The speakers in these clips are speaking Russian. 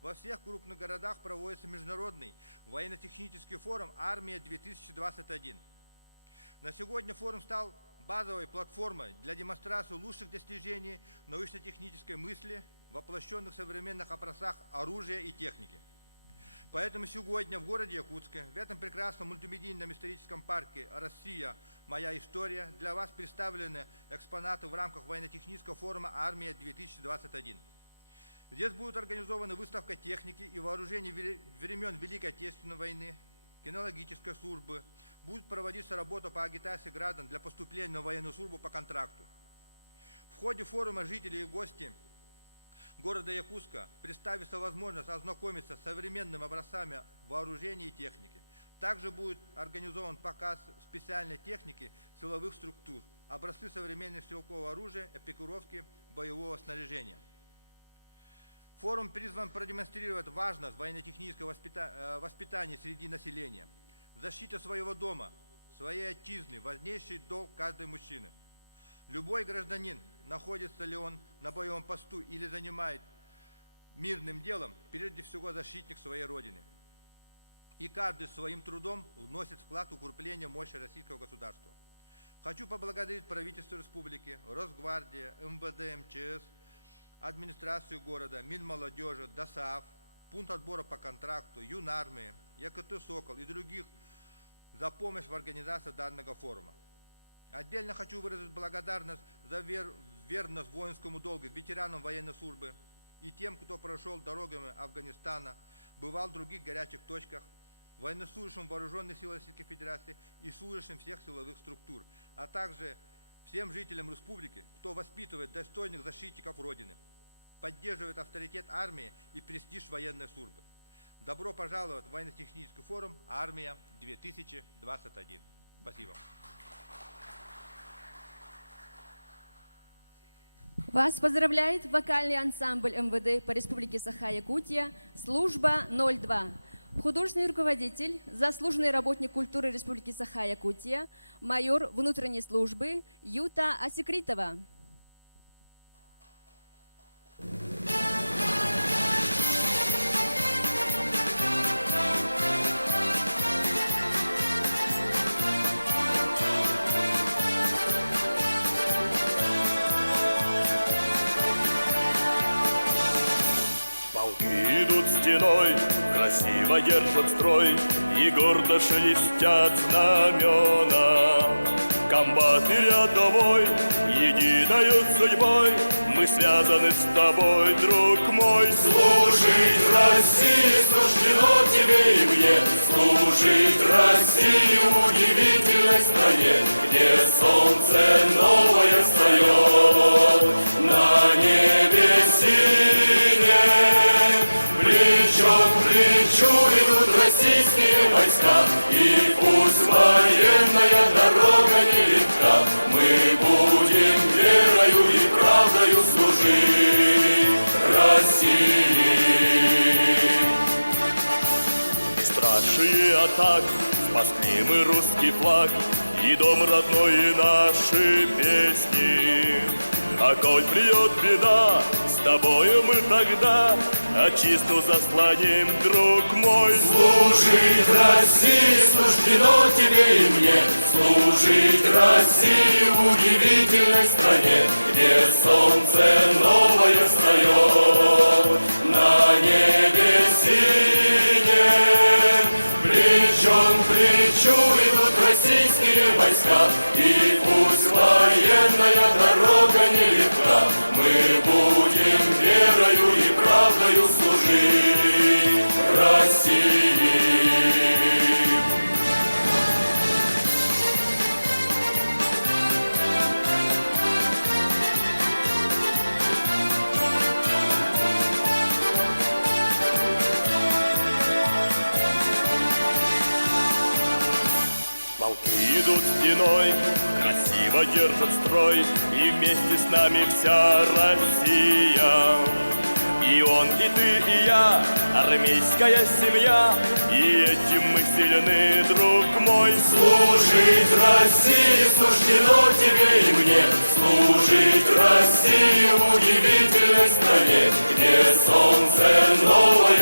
Во всех крупных городах проводится международный военно-технический форум «Армия-2021». На сегодня форум стал базовой платформой для демонстрации лучших достижений научно-технической мысли, воплощенных в современных образцах оружия и техники. Поэтому сегодня в городе Якутске, в этом прекрасном мультимедийном историческом парке «Россия. Моя история» для вас представлены экспонаты в рамках военно-технического форума «Армия-2021». Здесь будет организована выставка техники и вооружений времен Великой Отечественной войны, кинологической службы. Будет проводиться работа по агитации граждан для поступления на военную службу по контракту. В ходе форума жители и гости города Якутска представится возможность ознакомиться с современными образцами вооружения и техники. Также будет организован показ специальной техники силовых структур, образцы современных стрелкового оружия, экипировки, боевого снаряжения. Форум призван продемонстрировать важность военно-технического воспитания среди населения. Защита своего дома, своей отчизны – важнейший долг каждой мужчины. Любой гражданин, находится ли он на боевом посту или занимает мирным делом, прежде всего защитник своей родины. И каждый своим трудом вносит вклад в укрепление мощи российского государства. Хочу поблагодарить правительство республики, Росгвардия, МВД, МЧС, администрацию города, Минмолодежи, ДОСААФ, пункт отбора по контракту, Юнармии, ЯКТ «Сокол» и других за помощь в организации данного форума. Отдельно хочу выразить благодарность за верность воинскому долгу ветеранам военной службы и тем, кто прошел дорогами Афганистана, бывал в других горячих точках, военнослужащим вооруженных сил Российской Федерации и служащим всех силовых структур, а также всем жителям республики, кто воспитывает достойных защитников Родины, поддерживает авторитет армии и престиж военной службы. Добро пожаловать в военно-технический форум «Армия-2021». Спасибо. Вас поздравляет вокальный ансамбль МВД по Республике Саха-Якутия «Служба 02». Художественный руководитель, заслуженный работник культуры Республики Саха-Якутия, майор внутренней службы Юта Асекритова. Стеной красиво держат строй и гордо шелестят знамена. Комбат и рядовой, единою судьбой, мы связаны с тобой, друг мой. Служить России суждено тебе и мне, служить России удивительной стране, где солнце новое встает на небе синее. Плечом к плечу идут российские войска, и пусть военная дорога нелегка, мы будем верою и правдою служить России. Бесстрашие атак, спасли мы русский флаг, и дом родной, и наши песни. А коль придет беда, с тобою мы тогда отчизну заслоним, друг мой. Служить России суждено тебе и мне, служить России удивительной стране, где солнце новое встает на небе синее. Плечом к плечу идут российские войска, и пусть военная дорога нелегка, мы будем верою и правдою служить России. Полки идут стеной, красиво держат строй, и вместе с нами вся Россия. И он, и ты, и я, армейская семья, и этим мы сильны, друг мой. Служить России суждено тебе и мне, служить России удивительной стране, где солнце новое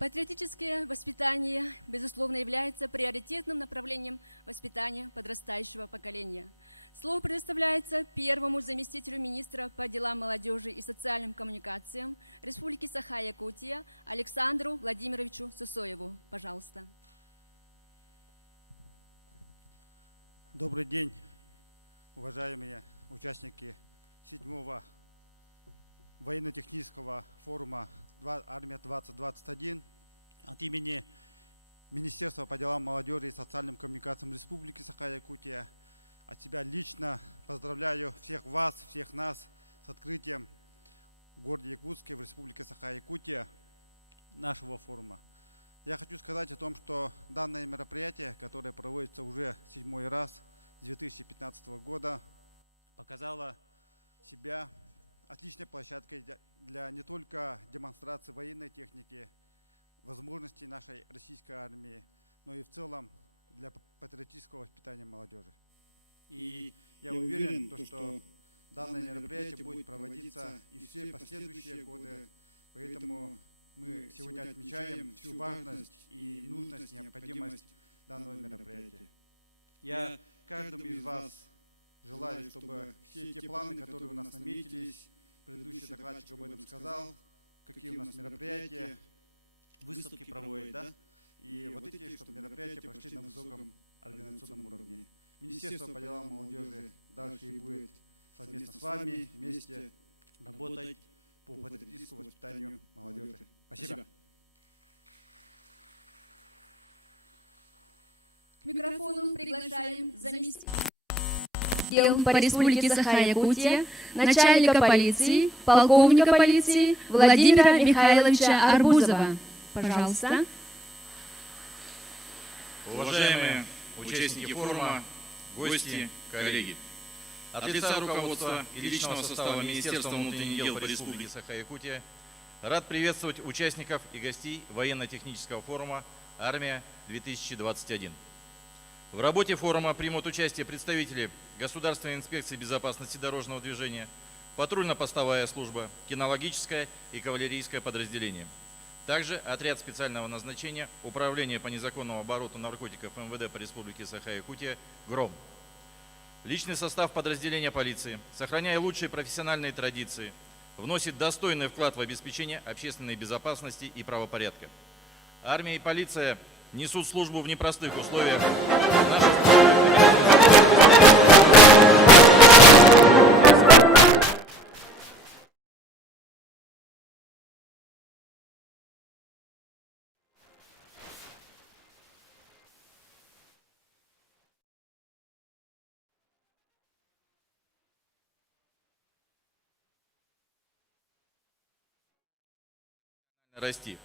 Патриотическое воспитание, безусловно, является приоритетным направлением воспитания подрастающего поколения. Слово предоставляется первому заместителю министра по делам молодежи и социальным коммуникациям Республики Саха-Якутия Александру Владимировичу Сусоеву. Пожалуйста. Добрый день, уважаемые участники 7-го военно-технического форума «Армия-2021». От имени Министерства по делам молодежи и социальным коммуникациям Республики Саха-Якутия от себя лично поздравляю всех вас, всех нас с открытием в городе Якутске, в Республике Саха-Якутия нашего форума. Я хочу сказать о том, что данное мероприятие, которое проводится уже 7-й раз с 2015 года, показало себя отличной площадкой для не только демонстрации военной техники, возможностей нашей российской армии, но и в целом для патриотического воспитания молодежи. И я уверен, что данное мероприятие будет проводиться и все последующие годы, поэтому мы сегодня отмечаем всю важность и нужность, необходимость данного мероприятия. Я каждому из вас желаю, чтобы все те планы, которые у нас наметились, предыдущий докладчик об этом сказал, какие у нас мероприятия, выставки проводят, да? И вот эти, чтобы мероприятия прошли на высоком организационном уровне. Министерство по делам молодежи дальше и будет совместно с вами вместе работать по патриотическому воспитанию молодежи. Спасибо. К микрофону приглашаем заместителя дел по Республике Саха-Якутия, начальника полиции, полковника полиции Владимира Михайловича Арбузова. Пожалуйста. Уважаемые участники форума, гости, коллеги. От лица руководства и личного состава Министерства внутренних дел по Республике Саха-Якутия рад приветствовать участников и гостей военно-технического форума «Армия-2021». В работе форума примут участие представители Государственной инспекции безопасности дорожного движения, патрульно-постовая служба, кинологическое и кавалерийское подразделение. Также отряд специального назначения Управления по незаконному обороту наркотиков МВД по Республике Саха-Якутия «ГРОМ». Личный состав подразделения полиции, сохраняя лучшие профессиональные традиции, вносит достойный вклад в обеспечение общественной безопасности и правопорядка. Армия и полиция несут службу в непростых условиях. Расти.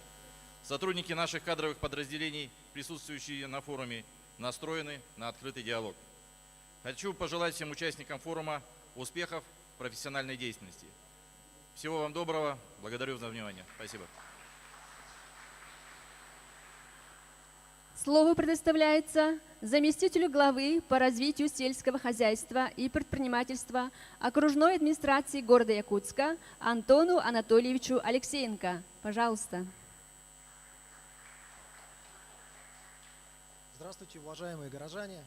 Сотрудники наших кадровых подразделений, присутствующие на форуме, настроены на открытый диалог. Хочу пожелать всем участникам форума успехов в профессиональной деятельности. Всего вам доброго. Благодарю за внимание. Спасибо. Слово предоставляется заместителю главы по развитию сельского хозяйства и предпринимательства окружной администрации города Якутска Антону Анатольевичу Алексеенко. Пожалуйста. Здравствуйте, уважаемые горожане,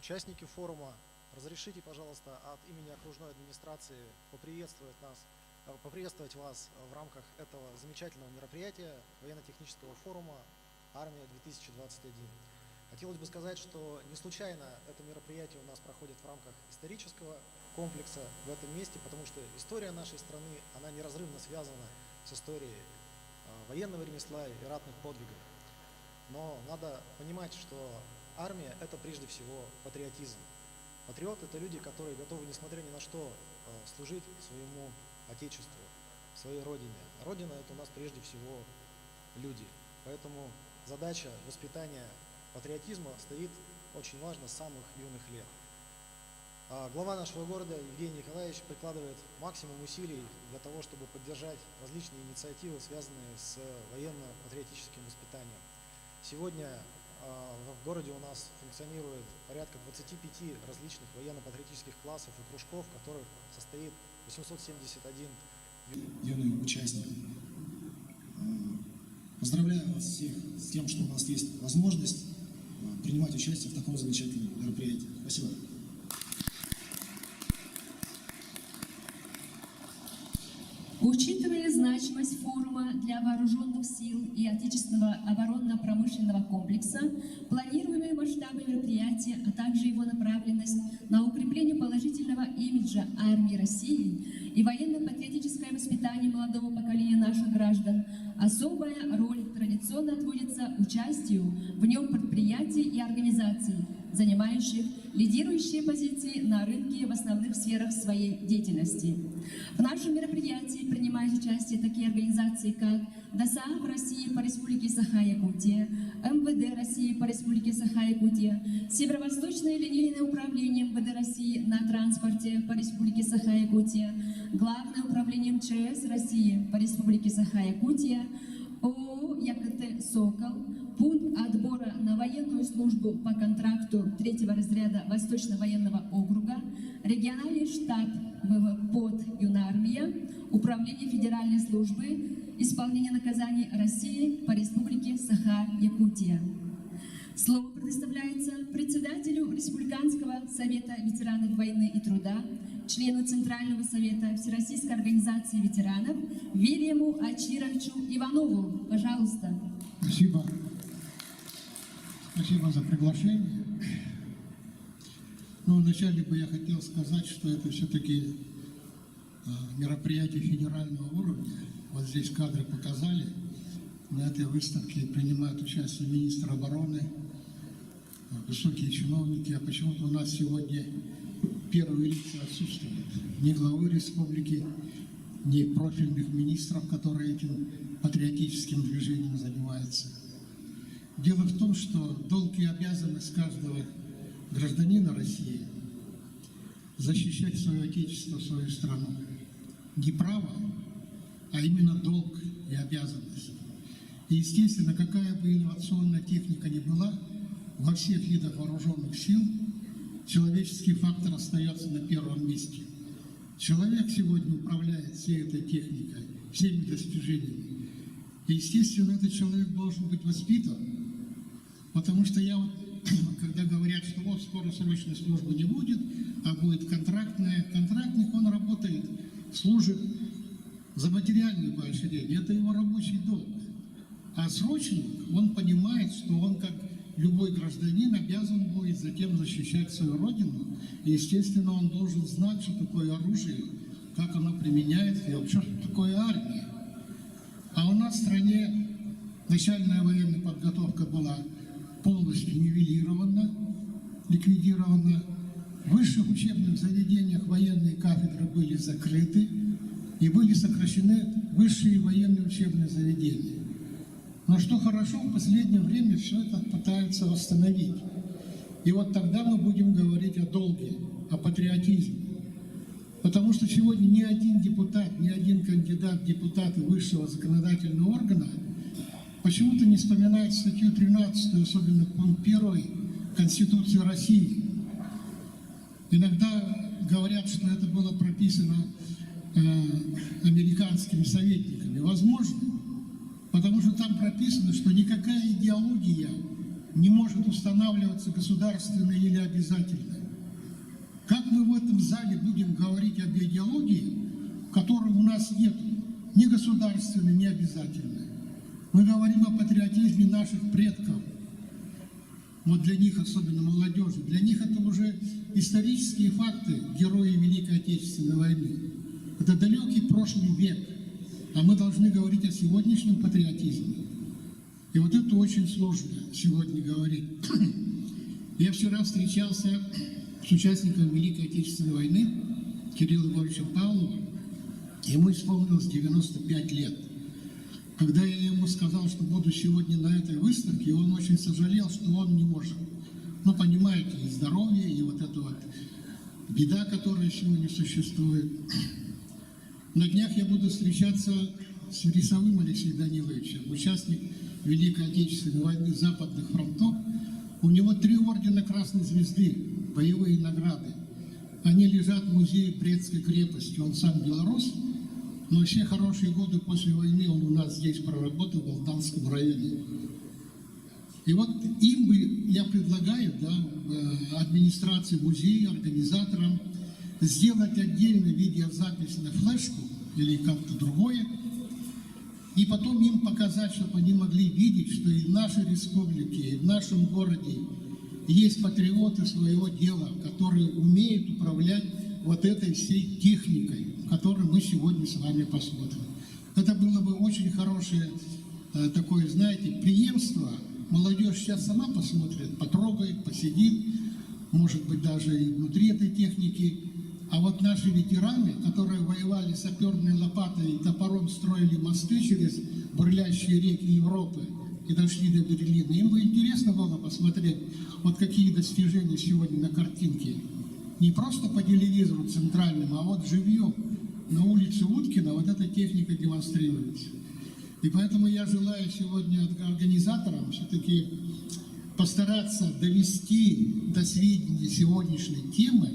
участники форума. Разрешите, пожалуйста, от имени окружной администрации поприветствовать вас в рамках этого замечательного мероприятия военно-технического форума «Армия-2021». Хотелось бы сказать, что не случайно это мероприятие у нас проходит в рамках исторического комплекса в этом месте, потому что история нашей страны, она неразрывно связана с историей военного ремесла и ратных подвигов. Но надо понимать, что армия – это прежде всего патриотизм. Патриот – это люди, которые готовы, несмотря ни на что, служить своему Отечеству, своей Родине. Родина – это у нас прежде всего люди. Поэтому задача воспитания патриотизма стоит очень важно с самых юных лет. Глава нашего города Евгений Николаевич прикладывает максимум усилий для того, чтобы поддержать различные инициативы, связанные с военно-патриотическим воспитанием. Сегодня в городе у нас функционирует порядка 25 различных военно-патриотических классов и кружков, в которых состоит 871 юным участникам Поздравляю вас всех с тем, что у нас есть возможность принимать участие в таком замечательном мероприятии. Спасибо. Учитывая значимость форума для вооруженных сил и отечественного оборонно-промышленного комплекса, планируемые масштабы мероприятия, а также его направленность на укрепление положительного имиджа армии России и военно-патриотическое воспитание молодого поколения наших граждан, особая роль традиционно отводится участию в нем предприятий и организаций, занимающих лидирующие позиции на рынке в основных сферах своей деятельности. В нашем мероприятии принимают участие такие организации, как ДОСААФ России по Республике Саха-Якутия, МВД России по Республике Саха-Якутия, Северо-Восточное линейное управление МВД России на транспорте по Республике Саха-Якутия, Главное управление МЧС России по Республике Саха-Якутия, ООО «ЯКТ «Сокол», пункт отбора на военную службу по контракту 3-го разряда Восточно-военного округа, региональный штаб ВВПОД «Юнармия», Управление Федеральной службы исполнения наказаний России по Республике Саха-Якутия. Слово предоставляется председателю Республиканского совета ветеранов войны и труда, члену Центрального совета Всероссийской организации ветеранов Вильяму Ачировичу Иванову. Пожалуйста. Спасибо. Спасибо за приглашение. Ну, вначале бы я хотел сказать, что это все-таки мероприятие федерального уровня. Вот здесь кадры показали. На этой выставке принимают участие министр обороны, высокие чиновники, а почему-то у нас сегодня первые лица отсутствуют. Ни главы республики, ни профильных министров, которые этим патриотическим движением занимаются. Дело в том, что долг и обязанность каждого гражданина России защищать свое отечество, свою страну. Не право, а именно долг и обязанность. И, естественно, какая бы инновационная техника ни была, во всех видах вооруженных сил человеческий фактор остается на первом месте. Человек сегодня управляет всей этой техникой, всеми достижениями. И, естественно, этот человек должен быть воспитан, потому что когда говорят, что вот скоро срочной службы не будет, а будет контрактная, контрактник, он работает, служит за материальные поощрения, это его рабочий долг. А срочник, он понимает, что он, как любой гражданин, обязан будет затем защищать свою родину. И, естественно, он должен знать, что такое оружие, как оно применяется и вообще, что такое армия. А у нас в стране начальная военная подготовка была полностью нивелирована, ликвидирована. В высших учебных заведениях военные кафедры были закрыты и были сокращены высшие военные учебные заведения. Но что хорошо, в последнее время все это пытаются восстановить. И вот тогда мы будем говорить о долге, о патриотизме. Потому что сегодня ни один депутат, ни один кандидат в депутаты высшего законодательного органа почему-то не вспоминает статью 13, особенно пункт 1 Конституции России. Иногда говорят, что это было прописано американскими советниками. Возможно, потому что там прописано, что никакая идеология не может устанавливаться государственной или обязательной. Как мы в этом зале будем говорить об идеологии, которой у нас нет ни государственной, ни обязательной? Мы говорим о патриотизме наших предков. Вот для них, особенно молодежи, для них это уже исторические факты, герои Великой Отечественной войны. Это далекий прошлый век. А мы должны говорить о сегодняшнем патриотизме. И вот это очень сложно сегодня говорить. Я вчера встречался с участником Великой Отечественной войны, Кириллом Ивановичем Павловым. Ему исполнилось 95 лет. Когда я ему сказал, что буду сегодня на этой выставке, он очень сожалел, что он не может. Ну, понимаете, и здоровье, и вот эта вот беда, которая сегодня существует. На днях я буду встречаться с Рисовым Алексеем Даниловичем, участник Великой Отечественной войны западных фронтов. У него 3 ордена Красной Звезды, боевые награды. Они лежат в музее Брестской крепости. Он сам белорус, но все хорошие годы после войны он у нас здесь проработал, в Алтанском районе. И вот им бы, я предлагаю, администрации музея, организаторам, сделать отдельно видеозапись на флешку или как-то другое, и потом им показать, чтобы они могли видеть, что и в нашей республике, и в нашем городе есть патриоты своего дела, которые умеют управлять вот этой всей техникой, которую мы сегодня с вами посмотрим. Это было бы очень хорошее такое, знаете, преемство. Молодежь сейчас сама посмотрит, потрогает, посидит, может быть, даже и внутри этой техники. А вот наши ветераны, которые воевали саперной лопатой и топором строили мосты через бурлящие реки Европы и дошли до Берлина, им бы интересно было посмотреть, вот какие достижения сегодня на картинке. Не просто по телевизору центральному, а вот живьем на улице Уткина вот эта техника демонстрируется. И поэтому я желаю сегодня организаторам все-таки постараться довести до сведения сегодняшней темы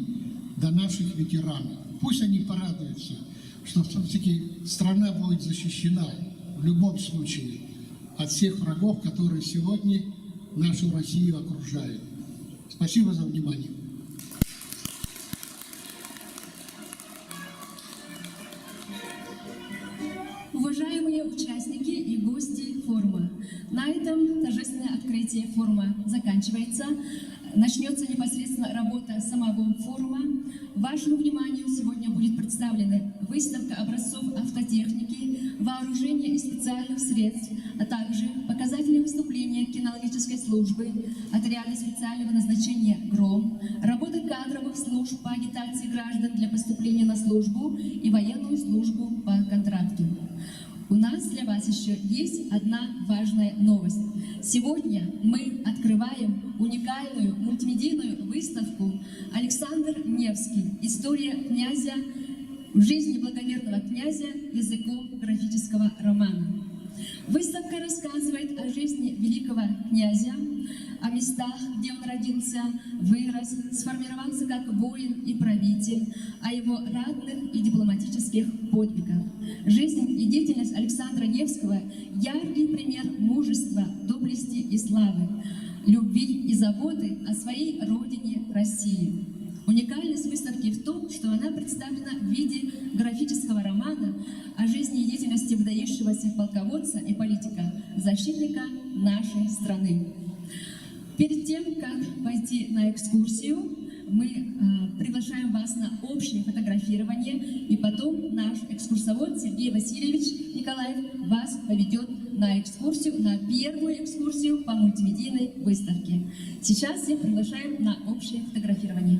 до наших ветеранов. Пусть они порадуются, что все-таки страна будет защищена в любом случае от всех врагов, которые сегодня нашу Россию окружают. Спасибо за внимание. Уважаемые участники и гости форума, на этом торжественное открытие форума заканчивается. Начнется непосредственно работа самого форума. Вашему вниманию сегодня будет представлена выставка образцов автотехники, вооружения и специальных средств, а также показательные выступления кинологической службы, отряда специального назначения «Гром», работа кадровых служб по агитации граждан для поступления на службу и военную службу по контракту. У нас для вас еще есть одна важная новость. Сегодня мы открываем уникальную мультимедийную выставку «Александр Невский. История князя в жизни благоверного князя языком графического романа». Выставка рассказывает о жизни великого князя, о местах, где он родился, вырос, сформировался как воин и правитель, о его ратных и дипломатических подвигах. Жизнь и деятельность Александра Невского – яркий пример мужества, доблести и славы, любви и заботы о своей родине России. Уникальность выставки в том, что она представлена в виде графического романа о жизни и деятельности выдающегося полководца и политика, защитника нашей страны. Перед тем, как пойти на экскурсию, мы приглашаем вас на общее фотографирование, и потом наш экскурсовод Сергей Васильевич Николаев вас поведет на экскурсию, на первую экскурсию по мультимедийной выставке. Сейчас всех приглашаем на общее фотографирование.